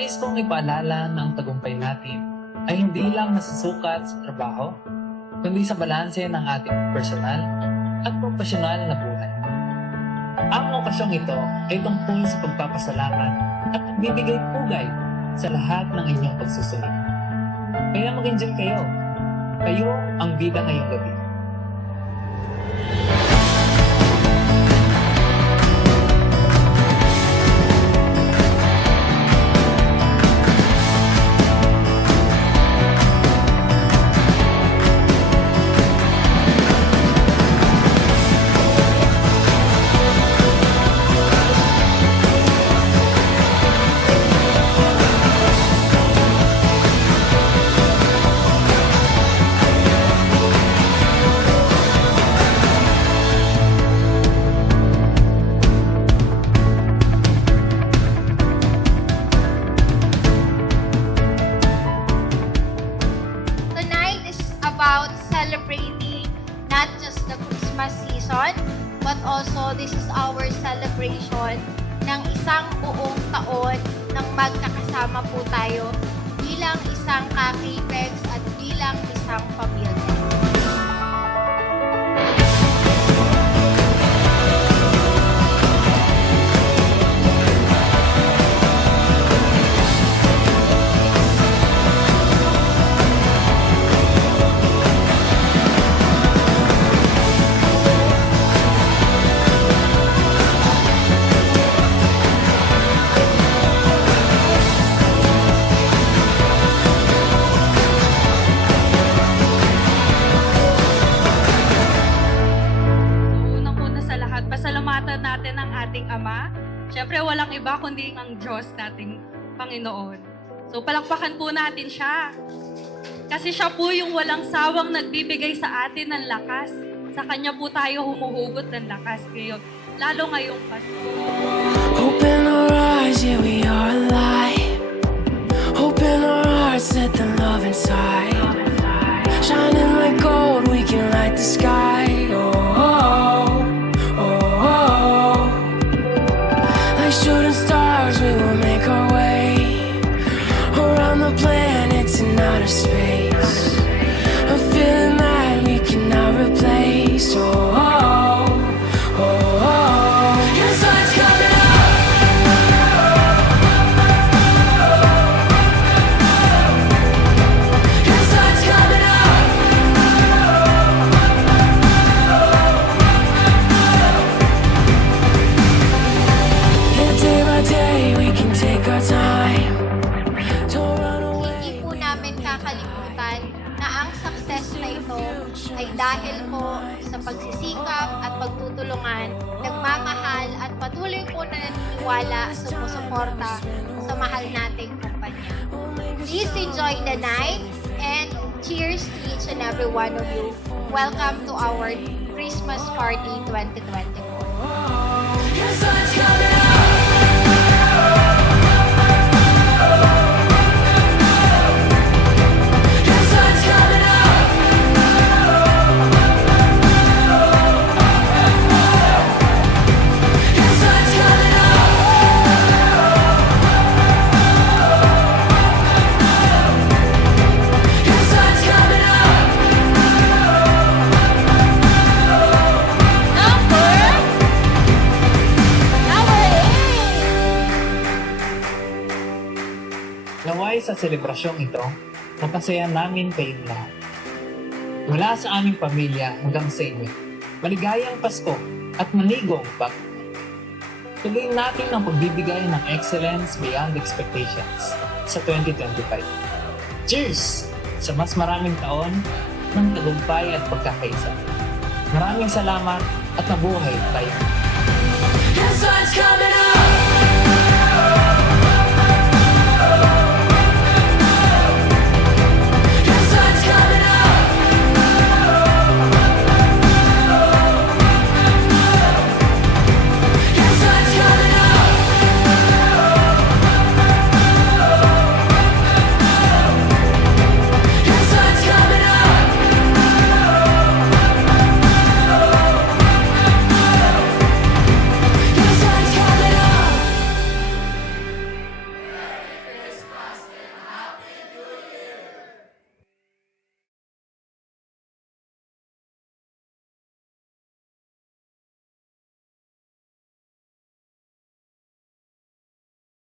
Nais kong ipaalala na ang tagumpay natin ay hindi lang nasusukat sa trabaho, kundi sa balanse ng ating personal at profesional na buhay. Ang okasyong ito ay tungkol sa pagpapasalamat at pagbibigay pugay sa lahat ng inyong pagsusuri. Kaya mag-enjoy kayo. Kayo ang bida ngayong gabi. Tonight is about celebrating not just the Christmas season, but also this is our celebration ng isang buong taon ng magkakasama po tayo bilang isang ka-Capex at bilang isang pamilya. Unang-una sa lahat, pasalamatan natin ang ating Ama. Siyempre, walang iba kundi ang Diyos nating Panginoon. So, palakpakan po natin siya. Kasi siya po yung walang sawang nagbibigay sa atin ng lakas. Sa Kanya po tayo humuhugot ng lakas ngayon. Lalo ngayong Pasko. Open our eyes, yeah, we are alive. Open our hearts, let the love inside. Shining like gold, we can light the sky. Oh, oh, oh, oh, oh. Like shooting stars, we will make our way around the planets in outer space. A feeling that we cannot replace. Oh, oh, oh, oh. The sun's coming up. The sun's coming up. Yeah, day by day we can take our time. Don't run away. Hindi po namin kakalimutan na ang success na ito ay dahil po sa pagsisikap at pagtutulungan, nagmamahal at patuloy po na naniniwala at sumusuporta sa mahal nating kumpanya. Please enjoy the night and cheers to each and every one of you. Welcome to our Christmas Party 2024. The sun's coming up. The sun's coming up. The sun's coming up. The sun's coming up. Naway sa selebrasyong ito, napasaya namin kayong lahat. Mula sa aming pamilya hanggang sa inyo, maligayang Pasko at manigong bagong taon. Tuloy natin ang pagbibigay ng excellence beyond expectations sa 2025. Cheers! Sa mas maraming taon ng tagumpay at pagkakaisa. Maraming salamat at mabuhay tayo. The sun's coming up.